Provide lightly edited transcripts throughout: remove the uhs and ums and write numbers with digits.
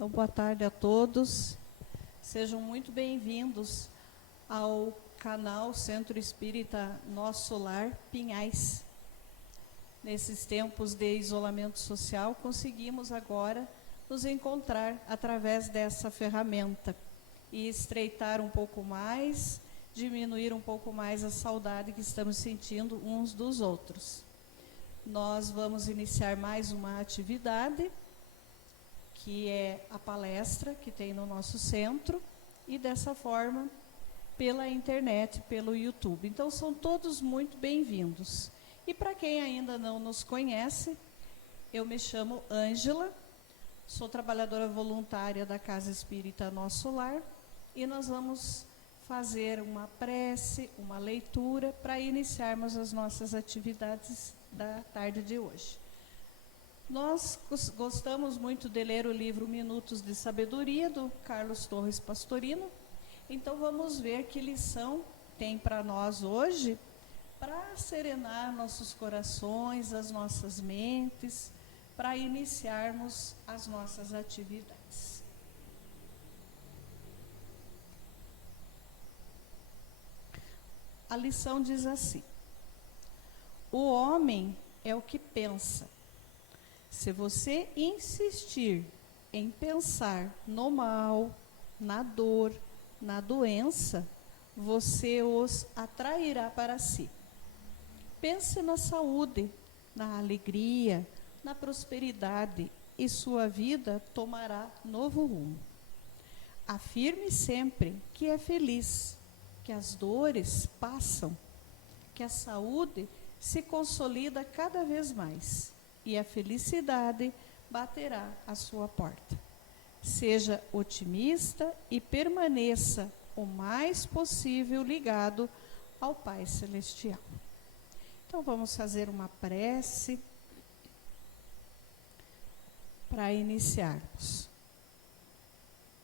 Então, boa tarde a todos. Sejam muito bem-vindos ao canal Centro Espírita Nosso Lar Pinhais. Nesses tempos de isolamento social, conseguimos agora nos encontrar através dessa ferramenta e estreitar um pouco mais, diminuir um pouco mais a saudade que estamos sentindo uns dos outros. Nós vamos iniciar mais uma atividade, que é a palestra que tem no nosso centro, e dessa forma, pela internet, pelo YouTube. Então, são todos muito bem-vindos. E para quem ainda não nos conhece, eu me chamo Ângela, sou trabalhadora voluntária da Casa Espírita Nosso Lar, e nós vamos fazer uma prece, uma leitura, para iniciarmos as nossas atividades da tarde de hoje. Nós gostamos muito de ler o livro Minutos de Sabedoria, do Carlos Torres Pastorino. Então, vamos ver que lição tem para nós hoje, para serenar nossos corações, as nossas mentes, para iniciarmos as nossas atividades. A lição diz assim: o homem é o que pensa. Se você insistir em pensar no mal, na dor, na doença, você os atrairá para si. Pense na saúde, na alegria, na prosperidade, e sua vida tomará novo rumo. Afirme sempre que é feliz, que as dores passam, que a saúde se consolida cada vez mais e a felicidade baterá à sua porta. Seja otimista e permaneça o mais possível ligado ao Pai Celestial. Então, vamos fazer uma prece para iniciarmos.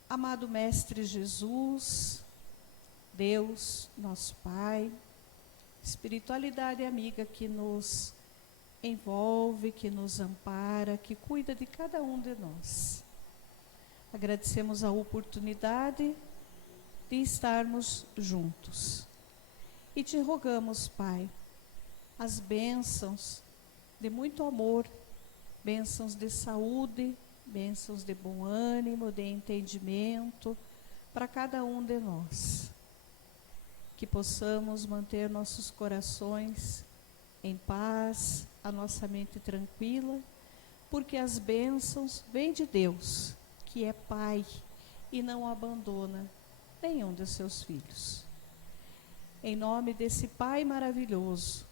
Amado Mestre Jesus, Deus, nosso Pai, espiritualidade amiga que nos envolve, que nos ampara, que cuida de cada um de nós. Agradecemos a oportunidade de estarmos juntos. E te rogamos, Pai, as bênçãos de muito amor, bênçãos de saúde, bênçãos de bom ânimo, de entendimento, para cada um de nós. Que possamos manter nossos corações em paz, a nossa mente tranquila, porque as bênçãos vêm de Deus, que é Pai e não abandona nenhum de seus filhos. Em nome desse Pai maravilhoso,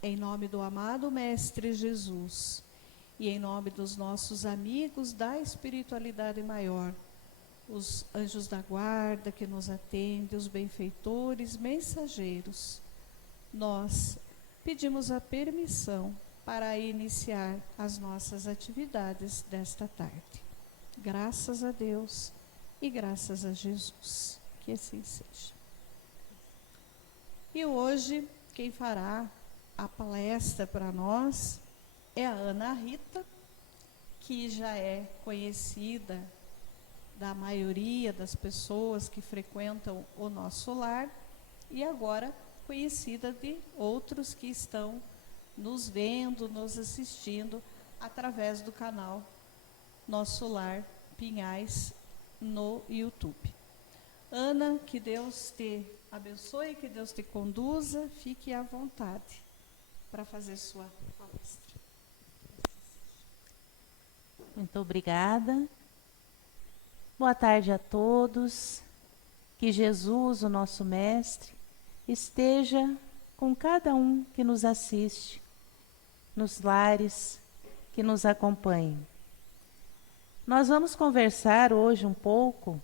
em nome do amado Mestre Jesus e em nome dos nossos amigos da espiritualidade maior, os anjos da guarda que nos atendem, os benfeitores, mensageiros, nós pedimos a permissão para iniciar as nossas atividades desta tarde. Graças a Deus e graças a Jesus. Que assim seja. E hoje, quem fará a palestra para nós é a Ana Rita, que já é conhecida da maioria das pessoas que frequentam o nosso lar e agora conhecida de outros que estão nos vendo, nos assistindo através do canal Nosso Lar Pinhais no YouTube. Ana, que Deus te abençoe, que Deus te conduza, fique à vontade para fazer sua palestra. Muito obrigada. Boa tarde a todos. Que Jesus, o nosso Mestre, esteja com cada um que nos assiste, nos lares que nos acompanham. Nós vamos conversar hoje um pouco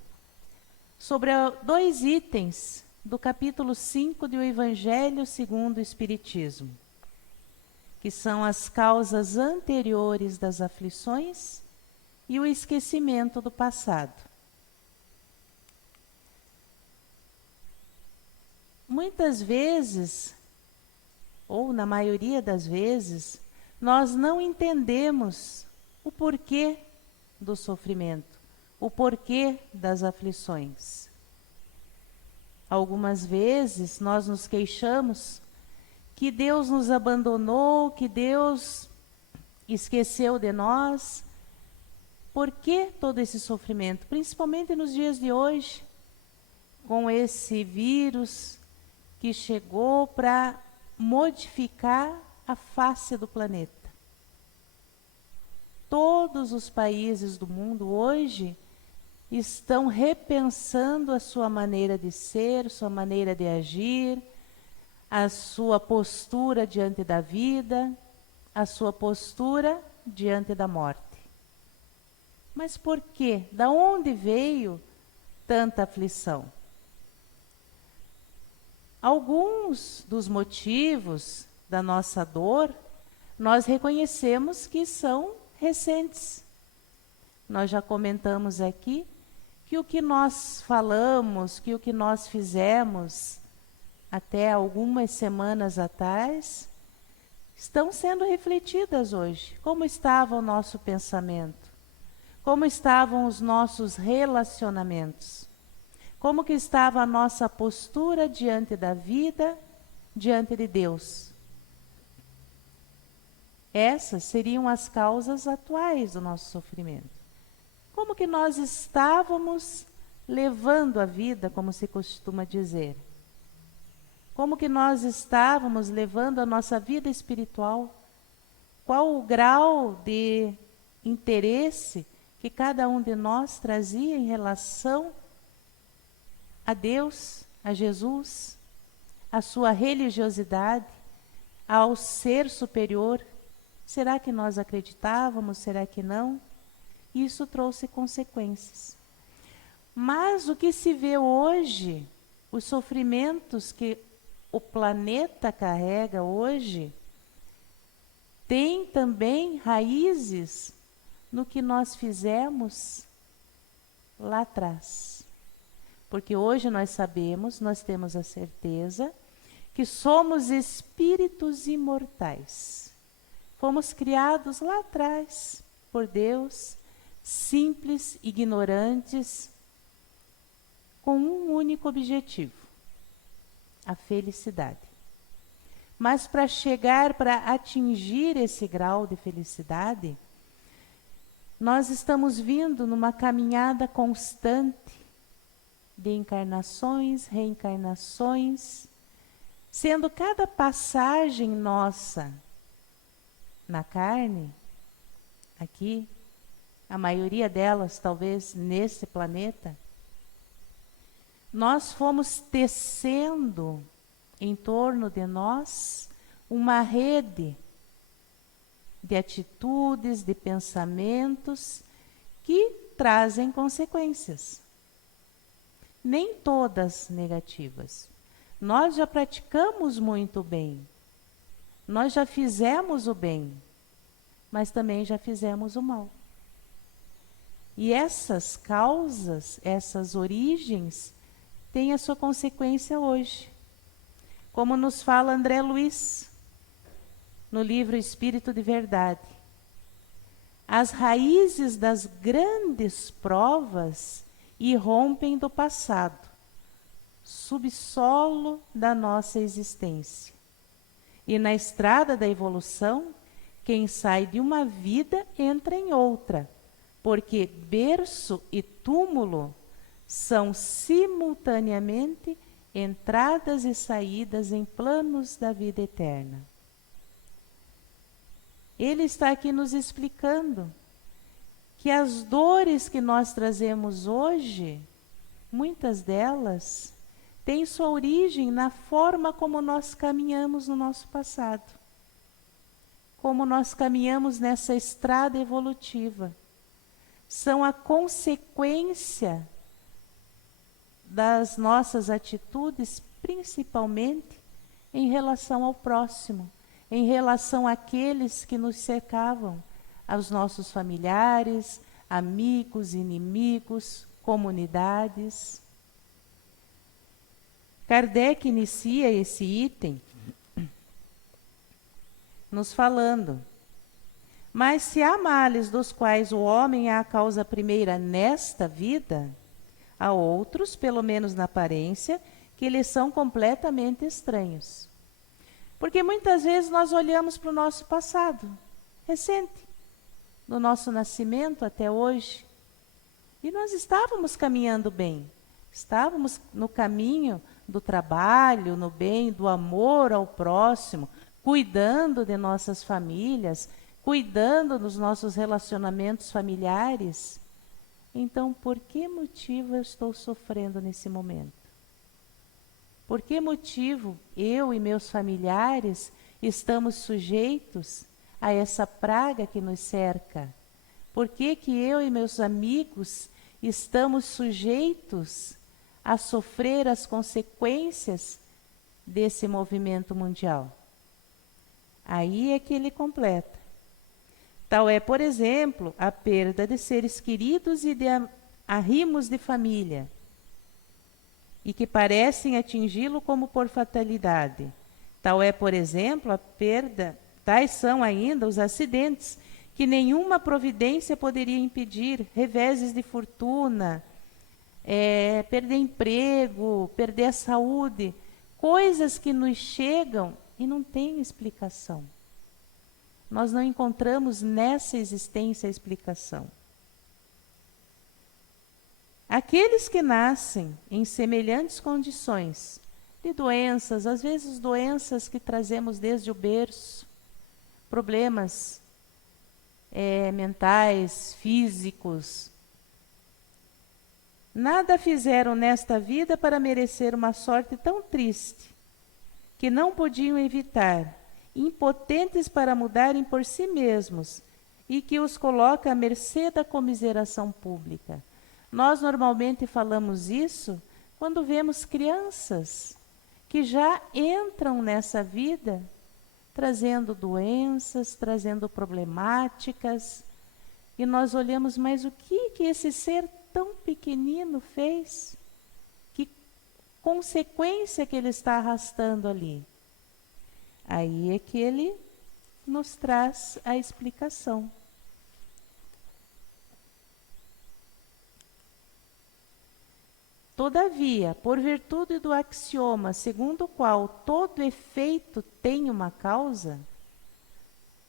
sobre 2 itens do capítulo 5 do Evangelho segundo o Espiritismo, que são as causas anteriores das aflições e o esquecimento do passado. Muitas vezes, ou na maioria das vezes, nós não entendemos o porquê do sofrimento, o porquê das aflições. Algumas vezes nós nos queixamos que Deus nos abandonou, que Deus esqueceu de nós. Por que todo esse sofrimento? Principalmente nos dias de hoje, com esse vírus que chegou para modificar a face do planeta. Todos os países do mundo hoje estão repensando a sua maneira de ser, sua maneira de agir, a sua postura diante da vida, a sua postura diante da morte. Mas por quê? Da onde veio tanta aflição? Alguns dos motivos da nossa dor, nós reconhecemos que são recentes. Nós já comentamos aqui que o que nós falamos, que o que nós fizemos até algumas semanas atrás, estão sendo refletidas hoje. Como estava o nosso pensamento? Como estavam os nossos relacionamentos? Como que estava a nossa postura diante da vida, diante de Deus? Essas seriam as causas atuais do nosso sofrimento. Como que nós estávamos levando a vida, como se costuma dizer? Como que nós estávamos levando a nossa vida espiritual? Qual o grau de interesse que cada um de nós trazia em relação a Deus, a Jesus, a sua religiosidade, ao ser superior? Será que nós acreditávamos? Será que não? Isso trouxe consequências. Mas o que se vê hoje, os sofrimentos que o planeta carrega hoje, tem também raízes no que nós fizemos lá atrás. Porque hoje nós sabemos, nós temos a certeza que somos espíritos imortais. Fomos criados lá atrás por Deus, simples, ignorantes, com um único objetivo: a felicidade. Mas para chegar, para atingir esse grau de felicidade, nós estamos vindo numa caminhada constante de encarnações, reencarnações, sendo cada passagem nossa na carne, aqui, a maioria delas talvez nesse planeta, nós fomos tecendo em torno de nós uma rede de atitudes, de pensamentos que trazem consequências. Nem todas negativas. Nós já praticamos muito bem. Nós já fizemos o bem, mas também já fizemos o mal. E essas causas, essas origens, têm a sua consequência hoje. Como nos fala André Luiz, no livro Espírito de Verdade. As raízes das grandes provas irrompem do passado, subsolo da nossa existência. E na estrada da evolução, quem sai de uma vida entra em outra, porque berço e túmulo são simultaneamente entradas e saídas em planos da vida eterna. Ele está aqui nos explicando que as dores que nós trazemos hoje, muitas delas, têm sua origem na forma como nós caminhamos no nosso passado. Como nós caminhamos nessa estrada evolutiva. São a consequência das nossas atitudes, principalmente em relação ao próximo, em relação àqueles que nos cercavam, aos nossos familiares, amigos, inimigos, comunidades. Kardec inicia esse item nos falando: Mas se há males dos quais o homem é a causa primeira nesta vida, há outros, pelo menos na aparência, que lhes são completamente estranhos. Porque muitas vezes nós olhamos para o nosso passado, recente, do nosso nascimento até hoje, e nós estávamos caminhando bem, estávamos no caminho do trabalho, no bem, do amor ao próximo, cuidando de nossas famílias, cuidando dos nossos relacionamentos familiares. Então, por que motivo eu estou sofrendo nesse momento? Por que motivo eu e meus familiares estamos sujeitos a essa praga que nos cerca? Por que que eu e meus amigos estamos sujeitos a sofrer as consequências desse movimento mundial? Aí é que ele completa. Tal é, por exemplo, a perda de seres queridos e de arrimos de família, e que parecem atingi-lo como por fatalidade. Tal é, por exemplo, a perda, tais são ainda os acidentes, que nenhuma providência poderia impedir, reveses de fortuna, perder emprego, perder a saúde, coisas que nos chegam e não têm explicação. Nós não encontramos nessa existência a explicação. Aqueles que nascem em semelhantes condições de doenças, às vezes doenças que trazemos desde o berço, problemas mentais, físicos, nada fizeram nesta vida para merecer uma sorte tão triste, que não podiam evitar, impotentes para mudarem por si mesmos, e que os coloca à mercê da comiseração pública. Nós normalmente falamos isso quando vemos crianças que já entram nessa vida trazendo doenças, trazendo problemáticas, e nós olhamos, mas o que esse ser tão pequenino fez? Que consequência que ele está arrastando ali? Aí é que ele nos traz a explicação. Todavia, por virtude do axioma segundo o qual todo efeito tem uma causa,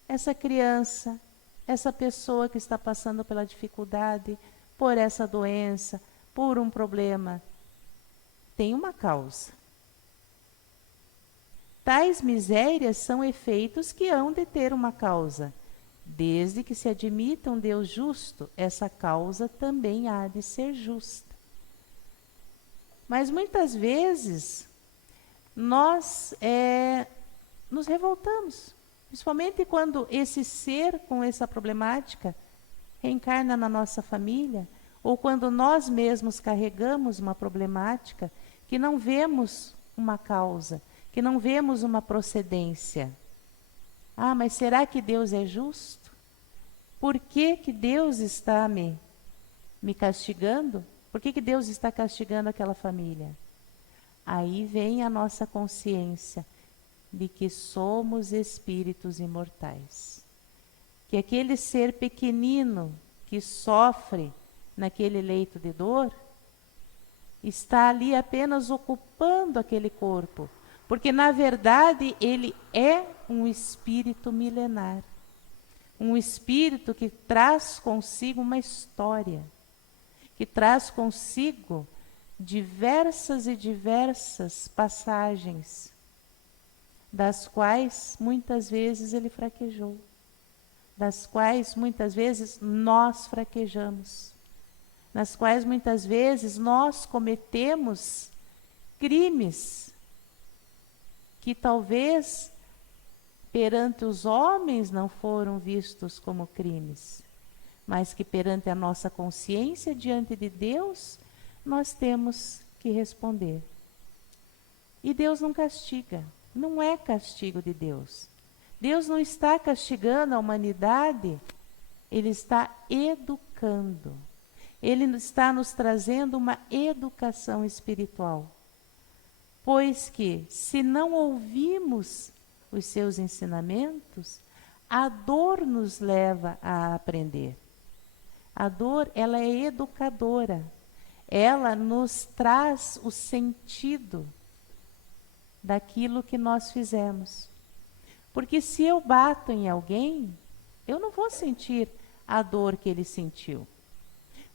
essa criança, essa pessoa que está passando pela dificuldade, por essa doença, por um problema, tem uma causa. Tais misérias são efeitos que hão de ter uma causa. Desde que se admita um Deus justo, essa causa também há de ser justa. Mas muitas vezes nós nos revoltamos, principalmente quando esse ser com essa problemática reencarna na nossa família, ou quando nós mesmos carregamos uma problemática que não vemos uma causa, que não vemos uma procedência. Ah, mas será que Deus é justo? Por que Deus está me castigando? Por que Deus está castigando aquela família? Aí vem a nossa consciência de que somos espíritos imortais. Que aquele ser pequenino que sofre naquele leito de dor está ali apenas ocupando aquele corpo, porque na verdade ele é um espírito milenar, um espírito que traz consigo uma história, que traz consigo diversas e diversas passagens, das quais muitas vezes ele fraquejou, das quais muitas vezes nós fraquejamos, nas quais muitas vezes nós cometemos crimes que talvez perante os homens não foram vistos como crimes, mas que perante a nossa consciência, diante de Deus, nós temos que responder. E Deus não castiga, não é castigo de Deus. Deus não está castigando a humanidade, Ele está educando. Ele está nos trazendo uma educação espiritual. Pois que, se não ouvimos os seus ensinamentos, A dor nos leva a aprender. A dor, ela é educadora. Ela nos traz o sentido daquilo que nós fizemos. Porque se eu bato em alguém, eu não vou sentir a dor que ele sentiu.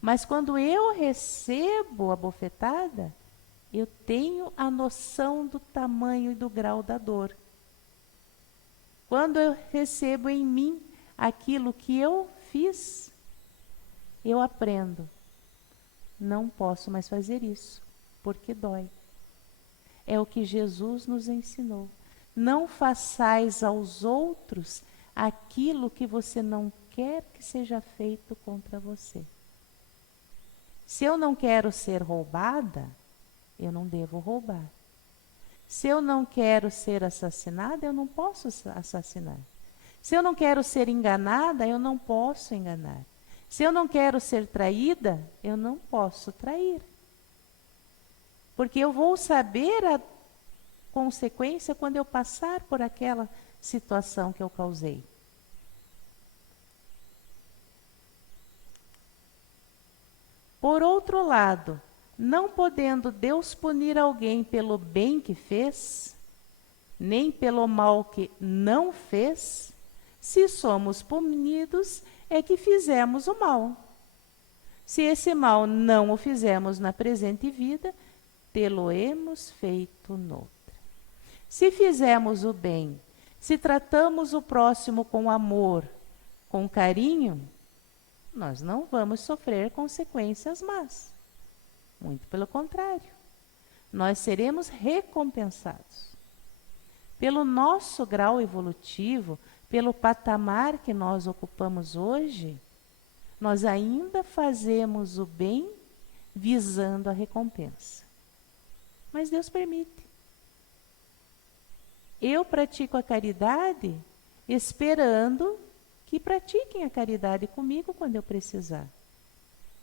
Mas quando eu recebo a bofetada, eu tenho a noção do tamanho e do grau da dor. Quando eu recebo em mim aquilo que eu fiz, eu aprendo. Não posso mais fazer isso, porque dói. É o que Jesus nos ensinou. Não façais aos outros aquilo que você não quer que seja feito contra você. Se eu não quero ser roubada, eu não devo roubar. Se eu não quero ser assassinada, eu não posso assassinar. Se eu não quero ser enganada, eu não posso enganar. Se eu não quero ser traída, eu não posso trair. Porque eu vou saber a consequência quando eu passar por aquela situação que eu causei. Por outro lado, não podendo Deus punir alguém pelo bem que fez, nem pelo mal que não fez, se somos punidos, é que fizemos o mal. Se esse mal não o fizemos na presente vida, tê-lo-emos feito noutra. Se fizemos o bem, se tratamos o próximo com amor, com carinho, nós não vamos sofrer consequências más. Muito pelo contrário, nós seremos recompensados. Pelo nosso grau evolutivo, pelo patamar que nós ocupamos hoje, nós ainda fazemos o bem visando a recompensa. Mas Deus permite. Eu pratico a caridade esperando que pratiquem a caridade comigo quando eu precisar.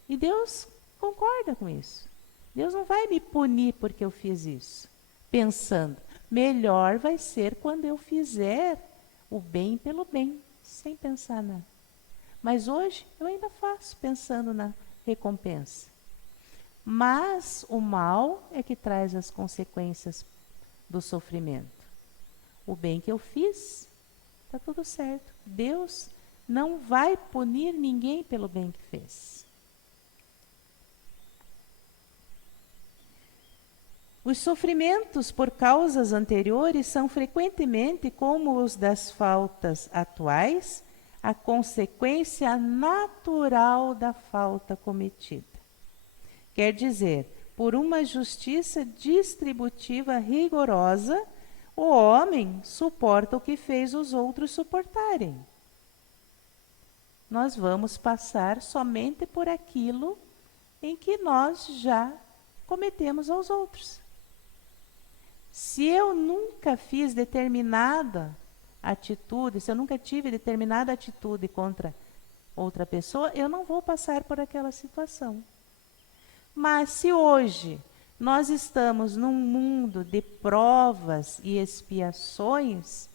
E Deus concorda com isso. Deus não vai me punir porque eu fiz isso, pensando, melhor vai ser quando eu fizer o bem pelo bem, sem pensar nada. Mas hoje eu ainda faço pensando na recompensa. Mas o mal é que traz as consequências do sofrimento. O bem que eu fiz, está tudo certo. Deus não vai punir ninguém pelo bem que fez. Os sofrimentos por causas anteriores são frequentemente, como os das faltas atuais, a consequência natural da falta cometida. Quer dizer, por uma justiça distributiva rigorosa, o homem suporta o que fez os outros suportarem. Nós vamos passar somente por aquilo em que nós já cometemos aos outros. Se eu nunca fiz determinada atitude, se eu nunca tive determinada atitude contra outra pessoa, eu não vou passar por aquela situação. Mas se hoje nós estamos num mundo de provas e expiações,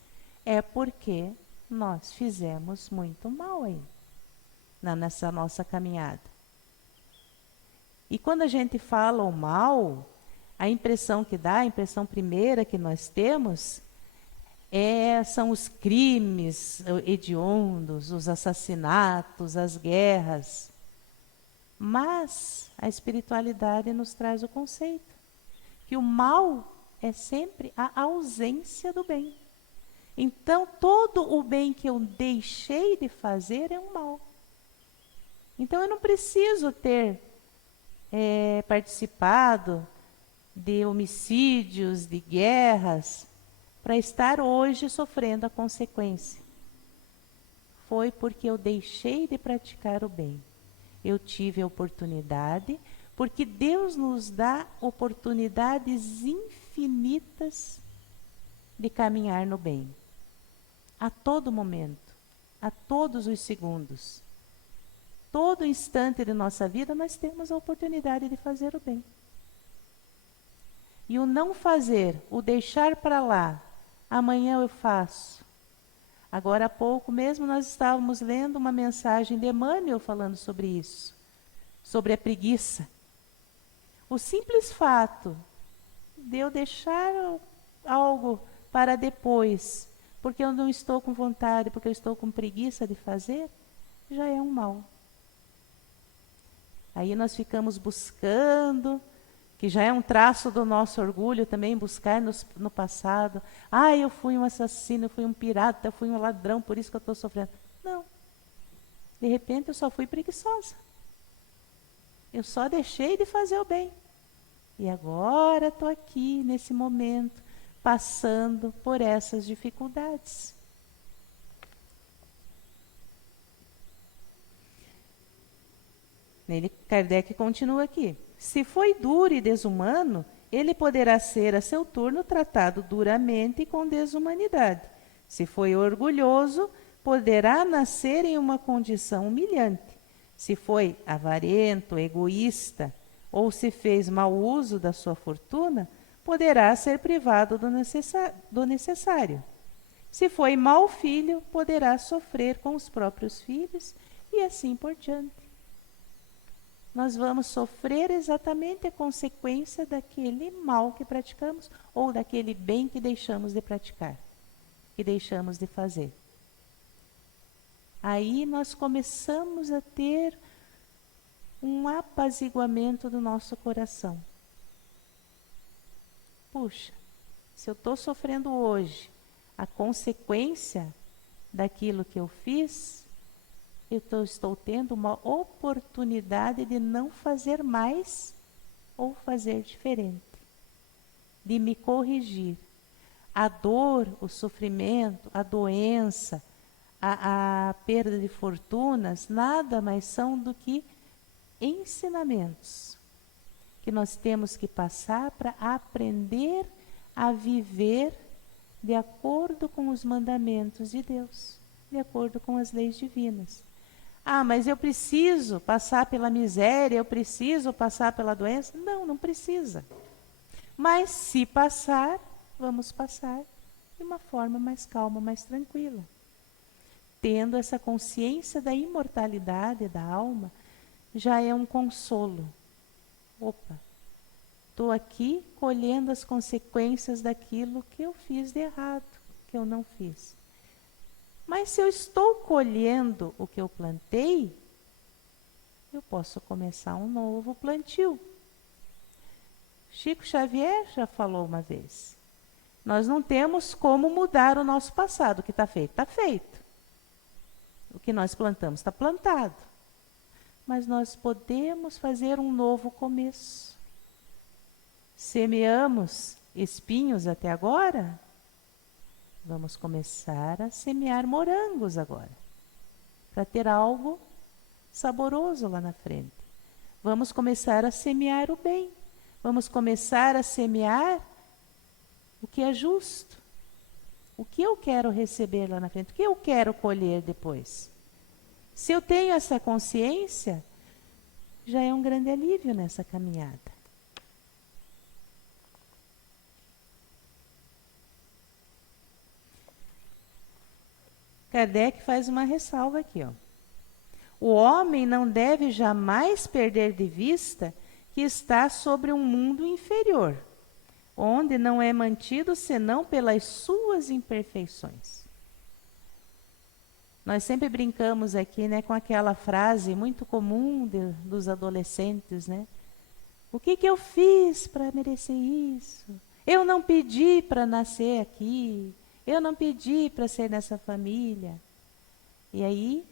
é porque nós fizemos muito mal aí, nessa nossa caminhada. E quando a gente fala o mal, a impressão que dá, a impressão primeira que nós temos, são os crimes hediondos, os assassinatos, as guerras. Mas a espiritualidade nos traz o conceito que o mal é sempre a ausência do bem. Então, todo o bem que eu deixei de fazer é um mal. Então, eu não preciso ter participado de homicídios, de guerras, para estar hoje sofrendo a consequência. Foi porque eu deixei de praticar o bem. Eu tive a oportunidade, porque Deus nos dá oportunidades infinitas de caminhar no bem. A todo momento, a todos os segundos. Todo instante de nossa vida nós temos a oportunidade de fazer o bem. E o não fazer, o deixar para lá, amanhã eu faço. Agora há pouco mesmo nós estávamos lendo uma mensagem de Emmanuel falando sobre isso, sobre a preguiça. O simples fato de eu deixar algo para depois, porque eu não estou com vontade, porque eu estou com preguiça de fazer, já é um mal. Aí nós ficamos buscando, que já é um traço do nosso orgulho também, buscar no passado. Ah, eu fui um assassino, eu fui um pirata, eu fui um ladrão, por isso que eu estou sofrendo. Não. De repente eu só fui preguiçosa. Eu só deixei de fazer o bem. E agora estou aqui, nesse momento, passando por essas dificuldades. Kardec continua aqui. Se foi duro e desumano, ele poderá ser a seu turno tratado duramente e com desumanidade. Se foi orgulhoso, poderá nascer em uma condição humilhante. Se foi avarento, egoísta, ou se fez mau uso da sua fortuna, poderá ser privado do necessário. Se foi mau filho, poderá sofrer com os próprios filhos e assim por diante. Nós vamos sofrer exatamente a consequência daquele mal que praticamos ou daquele bem que deixamos de praticar, que deixamos de fazer. Aí nós começamos a ter um apaziguamento do nosso coração. Puxa, se eu estou sofrendo hoje a consequência daquilo que eu fiz, eu estou tendo uma oportunidade de não fazer mais ou fazer diferente, de me corrigir. A dor, o sofrimento, a doença, a perda de fortunas, nada mais são do que ensinamentos que nós temos que passar para aprender a viver de acordo com os mandamentos de Deus, de acordo com as leis divinas. Ah, mas eu preciso passar pela miséria, eu preciso passar pela doença? Não, não precisa. Mas se passar, vamos passar de uma forma mais calma, mais tranquila. Tendo essa consciência da imortalidade da alma, já é um consolo. Opa, estou aqui colhendo as consequências daquilo que eu fiz de errado, que eu não fiz. Mas se eu estou colhendo o que eu plantei, eu posso começar um novo plantio. Chico Xavier já falou uma vez. Nós não temos como mudar o nosso passado. O que está feito, está feito. O que nós plantamos está plantado. Mas nós podemos fazer um novo começo. Semeamos espinhos até agora? Vamos começar a semear morangos agora, para ter algo saboroso lá na frente. Vamos começar a semear o bem. Vamos começar a semear o que é justo. O que eu quero receber lá na frente, o que eu quero colher depois. Se eu tenho essa consciência, já é um grande alívio nessa caminhada. Kardec faz uma ressalva aqui, ó. O homem não deve jamais perder de vista que está sobre um mundo inferior, onde não é mantido senão pelas suas imperfeições. Nós sempre brincamos aqui, né, com aquela frase muito comum dos adolescentes, né? O que eu fiz para merecer isso? Eu não pedi para nascer aqui. Eu não pedi para ser nessa família. E aí,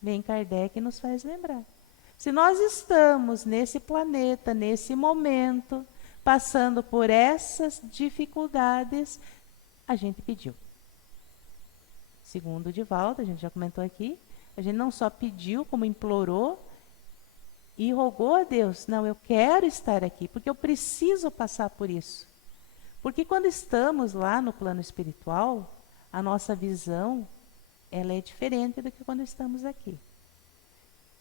vem Kardec e nos faz lembrar. Se nós estamos nesse planeta, nesse momento, passando por essas dificuldades, a gente pediu. Segundo o Divaldo, a gente já comentou aqui, a gente não só pediu, como implorou e rogou a Deus. Não, eu quero estar aqui, porque eu preciso passar por isso. Porque quando estamos lá no plano espiritual, a nossa visão, ela é diferente do que quando estamos aqui.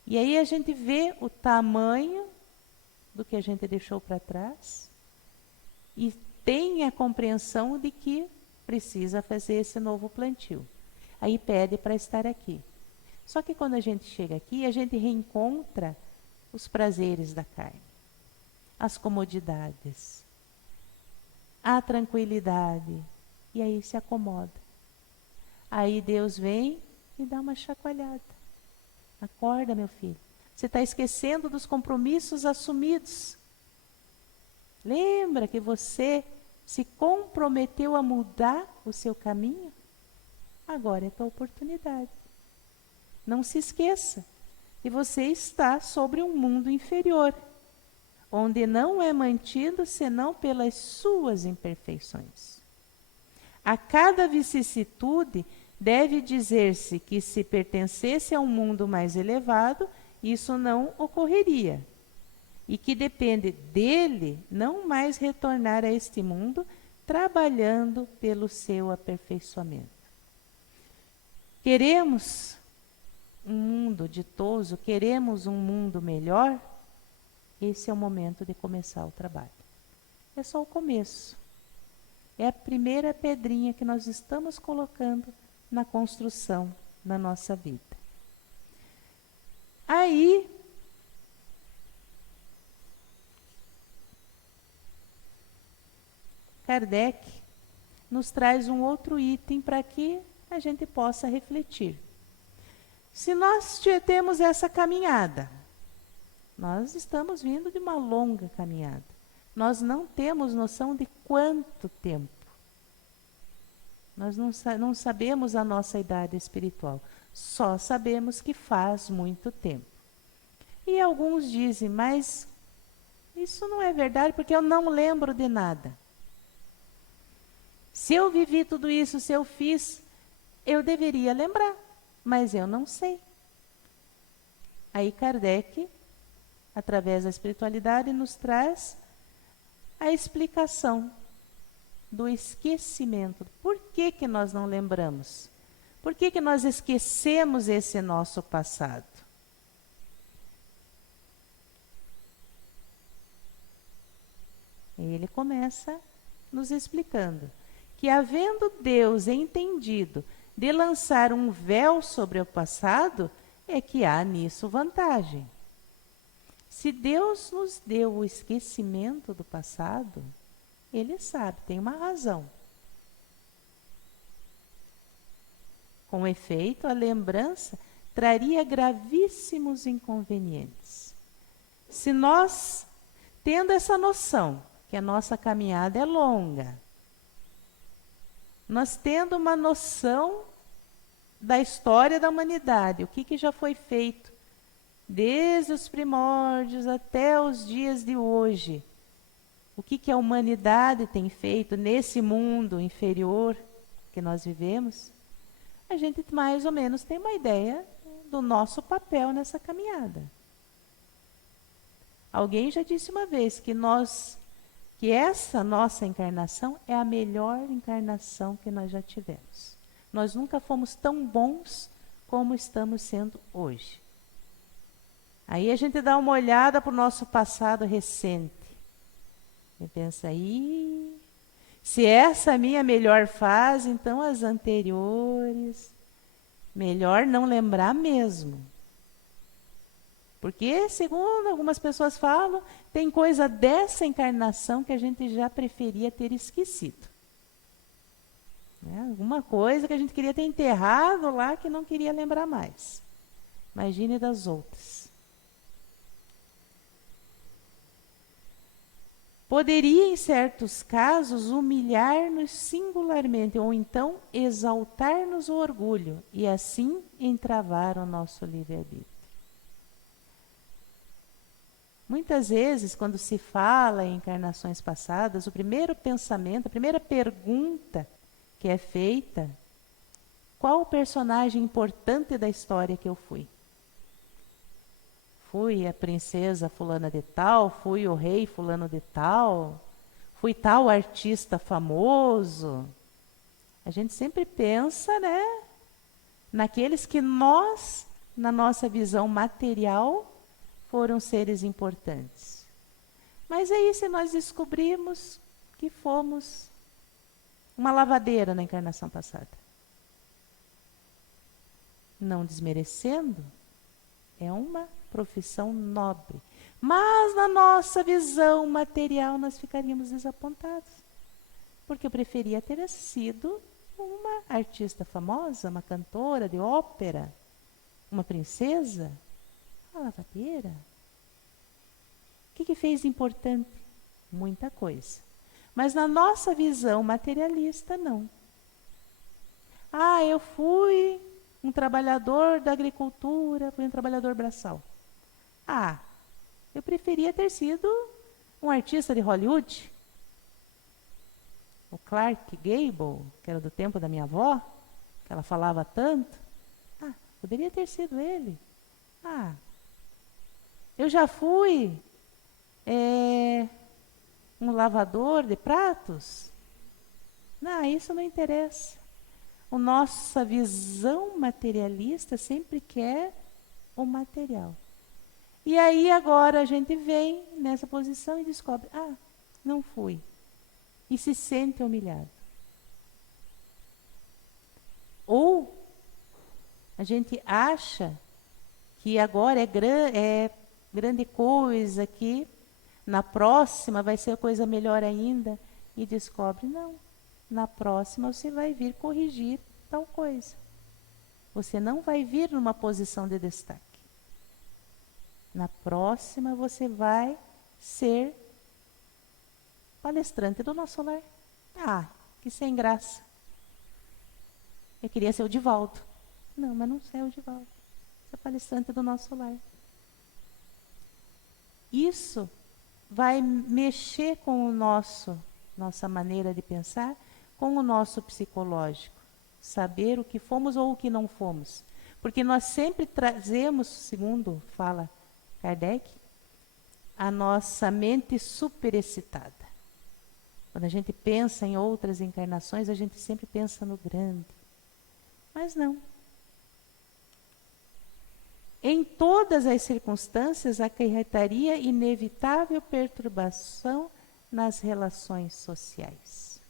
E aí a gente vê o tamanho do que a gente deixou para trás e tem a compreensão de que precisa fazer esse novo plantio. Aí pede para estar aqui. Só que quando a gente chega aqui, a gente reencontra os prazeres da carne, as comodidades, a tranquilidade, e aí se acomoda. Aí Deus vem e dá uma chacoalhada. Acorda, meu filho. Você está esquecendo dos compromissos assumidos. Lembra que você se comprometeu a mudar o seu caminho? Agora é a tua oportunidade. Não se esqueça que você está sobre um mundo inferior, onde não é mantido senão pelas suas imperfeições. A cada vicissitude deve dizer-se que, se pertencesse a um mundo mais elevado, isso não ocorreria, e que depende dele não mais retornar a este mundo, trabalhando pelo seu aperfeiçoamento. Queremos um mundo ditoso, queremos um mundo melhor? Esse é o momento de começar o trabalho. É só o começo. É a primeira pedrinha que nós estamos colocando na construção da nossa vida. Aí, Kardec nos traz um outro item para que a gente possa refletir. Se nós temos essa caminhada, nós estamos vindo de uma longa caminhada. Nós não temos noção de quanto tempo. Nós não sabemos a nossa idade espiritual. Só sabemos que faz muito tempo. E alguns dizem, mas isso não é verdade porque eu não lembro de nada. Se eu vivi tudo isso, se eu fiz, eu deveria lembrar, mas eu não sei. Aí Kardec, através da espiritualidade, nos traz a explicação do esquecimento. Por que que nós não lembramos? Por que que nós esquecemos esse nosso passado? Ele começa nos explicando que, havendo Deus entendido de lançar um véu sobre o passado, é que há nisso vantagem. Se Deus nos deu o esquecimento do passado, Ele sabe, tem uma razão. Com efeito, a lembrança traria gravíssimos inconvenientes. Se nós, tendo essa noção que a nossa caminhada é longa, nós tendo uma noção da história da humanidade, o que já foi feito, desde os primórdios até os dias de hoje, o que a humanidade tem feito nesse mundo inferior que nós vivemos, a gente mais ou menos tem uma ideia do nosso papel nessa caminhada. Alguém já disse uma vez que essa nossa encarnação é a melhor encarnação que nós já tivemos. Nós nunca fomos tão bons como estamos sendo hoje. Aí a gente dá uma olhada para o nosso passado recente e pensa, se essa é a minha melhor fase, então as anteriores, melhor não lembrar mesmo. Porque, segundo algumas pessoas falam, tem coisa dessa encarnação que a gente já preferia ter esquecido. Alguma coisa que a gente queria ter enterrado lá que não queria lembrar mais. Imagine das outras. Poderia, em certos casos, humilhar-nos singularmente, ou então exaltar-nos o orgulho, e assim entravar o nosso livre-arbítrio. Muitas vezes, quando se fala em encarnações passadas, o primeiro pensamento, a primeira pergunta que é feita, qual o personagem importante da história que eu fui? Fui a princesa fulana de tal, fui o rei fulano de tal, fui tal artista famoso. A gente sempre pensa, naqueles que nós, na nossa visão material, foram seres importantes. Mas aí, se nós descobrimos que fomos uma lavadeira na encarnação passada. Não desmerecendo, é uma profissão nobre. Mas na nossa visão material nós ficaríamos desapontados. Porque eu preferia ter sido uma artista famosa, uma cantora de ópera, uma princesa, uma lavadeira. O que fez de importante? Muita coisa. Mas na nossa visão materialista, não. Ah, eu fui um trabalhador da agricultura, fui um trabalhador braçal. Ah, eu preferia ter sido um artista de Hollywood. O Clark Gable, que era do tempo da minha avó, que ela falava tanto. Ah, poderia ter sido ele. Ah, eu já fui um lavador de pratos. Não, isso não interessa. A nossa visão materialista sempre quer o material. E aí agora a gente vem nessa posição e descobre, não fui. E se sente humilhado. Ou a gente acha que agora é grande coisa, que na próxima vai ser coisa melhor ainda, e descobre, não. Na próxima você vai vir corrigir tal coisa. Você não vai vir numa posição de destaque. Na próxima você vai ser palestrante do nosso lar. Que sem graça. Eu queria ser o Divaldo. Não, mas não sei o Divaldo. Você é palestrante do nosso lar. Isso vai mexer com nossa maneira de pensar, com o nosso psicológico. Saber o que fomos ou o que não fomos. Porque nós sempre trazemos, segundo fala Kardec, a nossa mente superexcitada. Quando a gente pensa em outras encarnações, a gente sempre pensa no grande. Mas não. Em todas as circunstâncias, acarretaria inevitável perturbação nas relações sociais.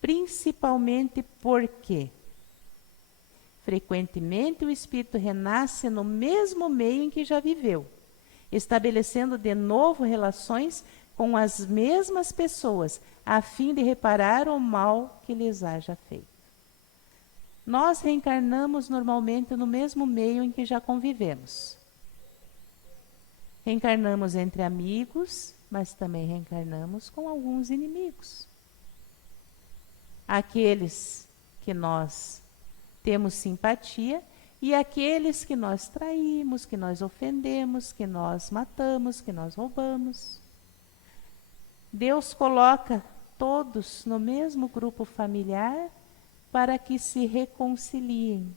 Principalmente porque, frequentemente, o espírito renasce no mesmo meio em que já viveu, estabelecendo de novo relações com as mesmas pessoas, a fim de reparar o mal que lhes haja feito. Nós reencarnamos normalmente no mesmo meio em que já convivemos. Reencarnamos entre amigos, mas também reencarnamos com alguns inimigos. Aqueles que nós temos simpatia e aqueles que nós traímos, que nós ofendemos, que nós matamos, que nós roubamos. Deus coloca todos no mesmo grupo familiar para que se reconciliem,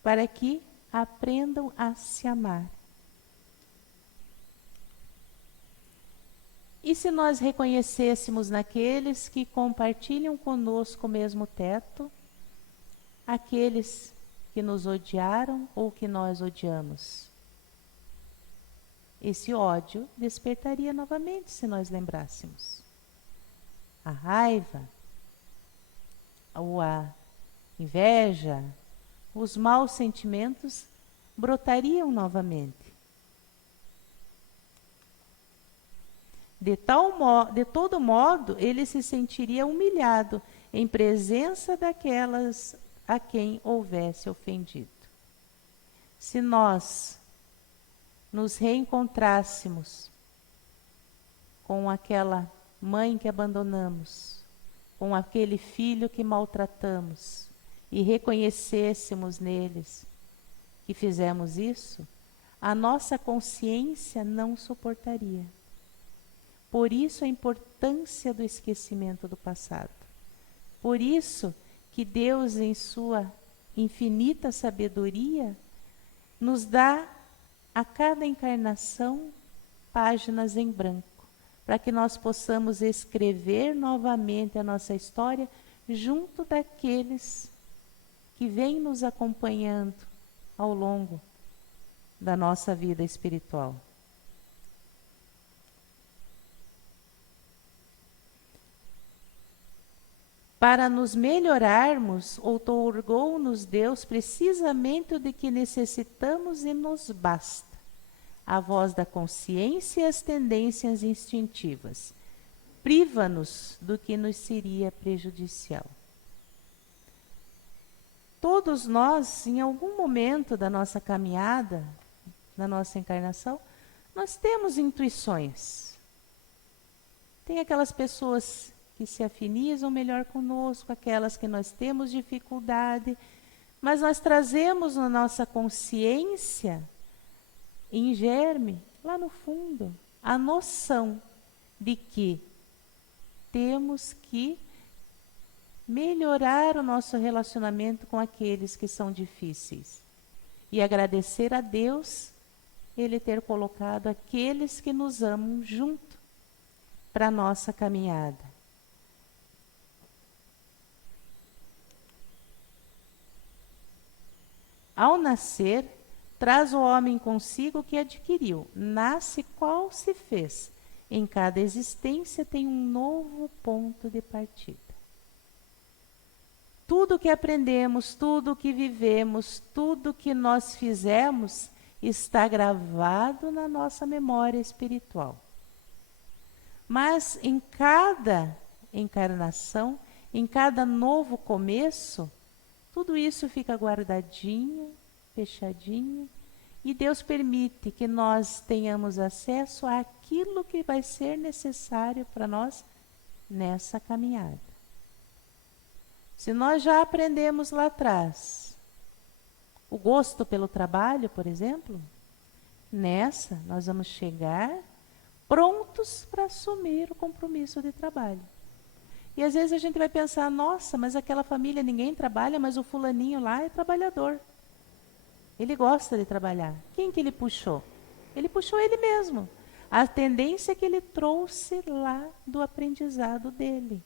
para que aprendam a se amar. E se nós reconhecêssemos naqueles que compartilham conosco o mesmo teto, aqueles que nos odiaram ou que nós odiamos? Esse ódio despertaria novamente se nós lembrássemos. A raiva, ou a inveja, os maus sentimentos brotariam novamente. De todo modo, ele se sentiria humilhado em presença daquelas a quem houvesse ofendido. Se nós nos reencontrássemos com aquela mãe que abandonamos, com aquele filho que maltratamos, e reconhecêssemos neles que fizemos isso, a nossa consciência não suportaria. Por isso a importância do esquecimento do passado. Por isso que Deus, em sua infinita sabedoria, nos dá a cada encarnação páginas em branco, para que nós possamos escrever novamente a nossa história junto daqueles que vêm nos acompanhando ao longo da nossa vida espiritual. Para nos melhorarmos, outorgou-nos Deus precisamente o de que necessitamos e nos basta: a voz da consciência e as tendências instintivas. Priva-nos do que nos seria prejudicial. Todos nós, em algum momento da nossa caminhada, da nossa encarnação, nós temos intuições. Tem aquelas pessoas que se afinizam melhor conosco, aquelas que nós temos dificuldade, mas nós trazemos na nossa consciência, em germe, lá no fundo, a noção de que temos que melhorar o nosso relacionamento com aqueles que são difíceis. E agradecer a Deus, Ele ter colocado aqueles que nos amam junto para a nossa caminhada. Ao nascer, traz o homem consigo o que adquiriu. Nasce qual se fez. Em cada existência tem um novo ponto de partida. Tudo que aprendemos, tudo que vivemos, tudo que nós fizemos está gravado na nossa memória espiritual. Mas em cada encarnação, em cada novo começo, tudo isso fica guardadinho, fechadinho, e Deus permite que nós tenhamos acesso àquilo que vai ser necessário para nós nessa caminhada. Se nós já aprendemos lá atrás o gosto pelo trabalho, por exemplo, nessa nós vamos chegar prontos para assumir o compromisso de trabalho. E às vezes a gente vai pensar, nossa, mas aquela família ninguém trabalha, mas o fulaninho lá é trabalhador. Ele gosta de trabalhar. Quem que ele puxou? Ele puxou ele mesmo. A tendência que ele trouxe lá do aprendizado dele.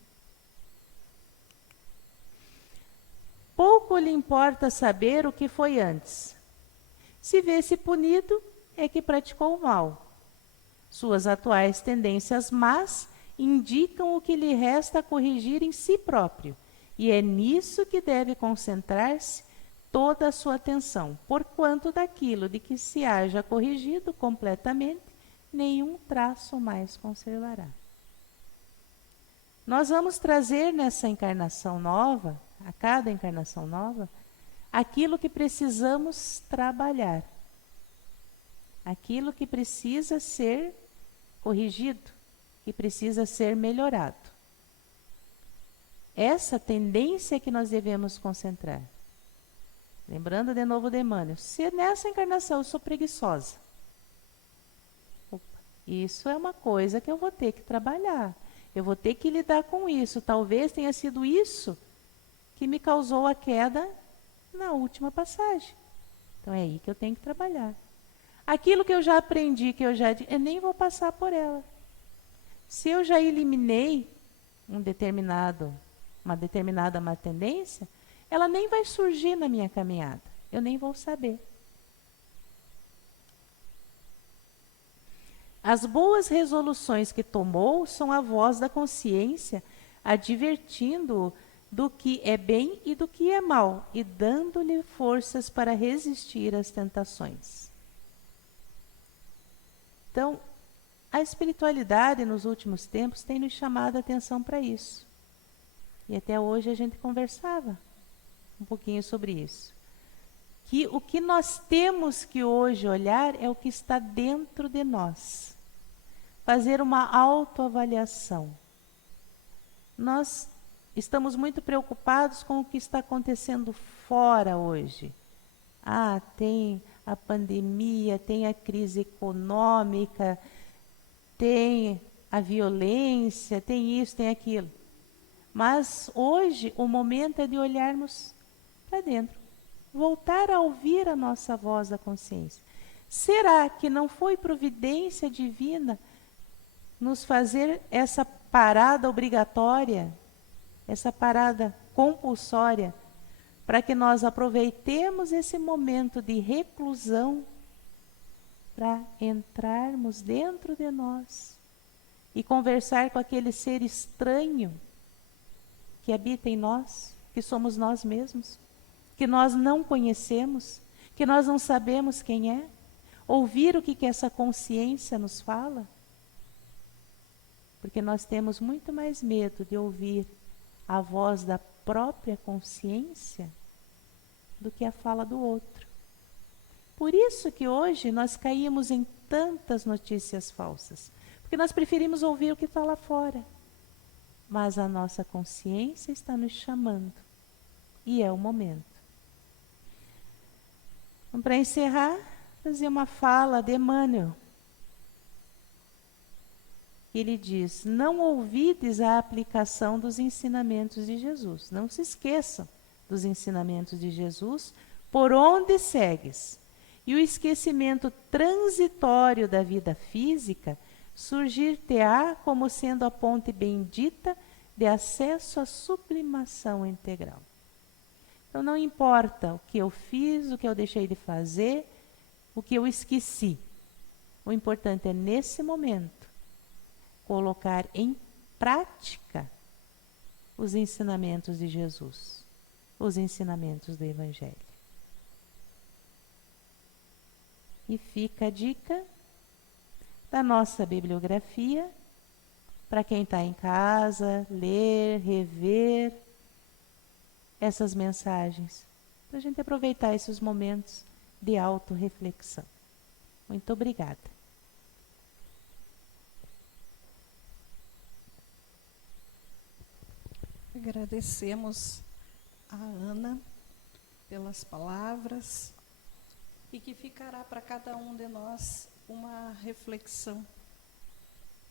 Pouco lhe importa saber o que foi antes. Se vê-se punido, é que praticou o mal. Suas atuais tendências más indicam o que lhe resta corrigir em si próprio, e é nisso que deve concentrar-se toda a sua atenção, porquanto daquilo de que se haja corrigido completamente, nenhum traço mais conservará. Nós vamos trazer nessa encarnação nova, a cada encarnação nova, aquilo que precisamos trabalhar, aquilo que precisa ser corrigido, que precisa ser melhorado. Essa tendência que nós devemos concentrar. Lembrando de novo de Emmanuel, se nessa encarnação eu sou preguiçosa, isso é uma coisa que eu vou ter que trabalhar. Eu vou ter que lidar com isso. Talvez tenha sido isso que me causou a queda na última passagem. Então é aí que eu tenho que trabalhar. Aquilo que eu já aprendi, eu nem vou passar por ela. Se eu já eliminei uma determinada má tendência, ela nem vai surgir na minha caminhada. Eu nem vou saber. As boas resoluções que tomou são a voz da consciência, advertindo-o do que é bem e do que é mal, e dando-lhe forças para resistir às tentações. Então, a espiritualidade nos últimos tempos tem nos chamado a atenção para isso. E até hoje a gente conversava um pouquinho sobre isso. Que o que nós temos que hoje olhar é o que está dentro de nós. Fazer uma autoavaliação. Nós estamos muito preocupados com o que está acontecendo fora hoje. Tem a pandemia, tem a crise econômica, tem a violência, tem isso, tem aquilo. Mas hoje o momento é de olharmos para dentro, voltar a ouvir a nossa voz da consciência. Será que não foi providência divina nos fazer essa parada obrigatória, essa parada compulsória, para que nós aproveitemos esse momento de reclusão para entrarmos dentro de nós e conversar com aquele ser estranho que habita em nós, que somos nós mesmos, que nós não conhecemos, que nós não sabemos quem é? Ouvir o que essa consciência nos fala? Porque nós temos muito mais medo de ouvir a voz da própria consciência do que a fala do outro. Por isso que hoje nós caímos em tantas notícias falsas, porque nós preferimos ouvir o que está lá fora. Mas a nossa consciência está nos chamando, e é o momento. Então, para encerrar, fazer uma fala de Emmanuel. Ele diz: não ouvides a aplicação dos ensinamentos de Jesus. Não se esqueçam dos ensinamentos de Jesus, por onde segues. E o esquecimento transitório da vida física surgir-te-á como sendo a ponte bendita de acesso à sublimação integral. Então não importa o que eu fiz, o que eu deixei de fazer, o que eu esqueci. O importante é, nesse momento, colocar em prática os ensinamentos de Jesus, os ensinamentos do Evangelho. E fica a dica da nossa bibliografia, para quem está em casa, ler, rever essas mensagens, para a gente aproveitar esses momentos de autorreflexão. Muito obrigada. Agradecemos a Ana pelas palavras e que ficará para cada um de nós uma reflexão.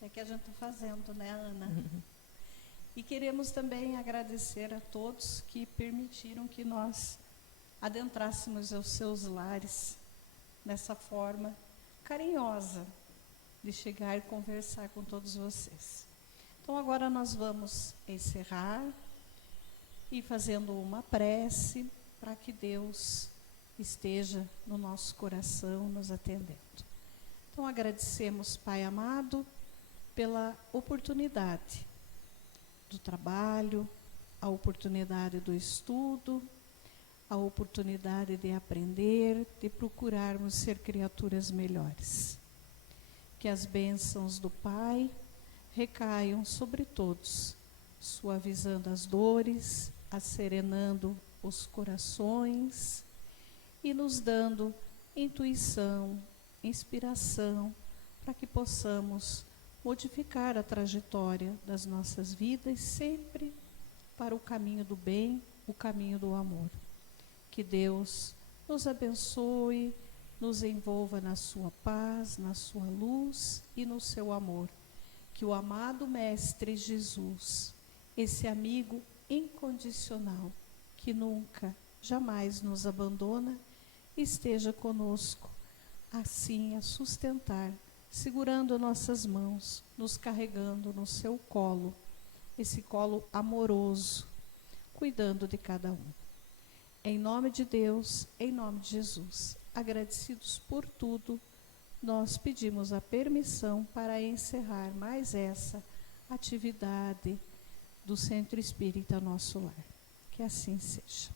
É que a gente está fazendo, né, Ana? E queremos também agradecer a todos que permitiram que nós adentrássemos aos seus lares nessa forma carinhosa de chegar e conversar com todos vocês. Então agora nós vamos encerrar e fazendo uma prece para que Deus esteja no nosso coração nos atendendo. Então agradecemos, Pai amado, pela oportunidade do trabalho, a oportunidade do estudo, a oportunidade de aprender, de procurarmos ser criaturas melhores. Que as bênçãos do Pai recaiam sobre todos, suavizando as dores, asserenando os corações e nos dando intuição, inspiração, para que possamos modificar a trajetória das nossas vidas sempre para o caminho do bem, o caminho do amor. Que Deus nos abençoe, nos envolva na sua paz, na sua luz e no seu amor. Que o amado Mestre Jesus, esse amigo incondicional, que nunca, jamais nos abandona, esteja conosco, assim a sustentar, segurando nossas mãos, nos carregando no seu colo, esse colo amoroso, cuidando de cada um. Em nome de Deus, em nome de Jesus, agradecidos por tudo, nós pedimos a permissão para encerrar mais essa atividade do Centro Espírita Nosso Lar. Que assim seja.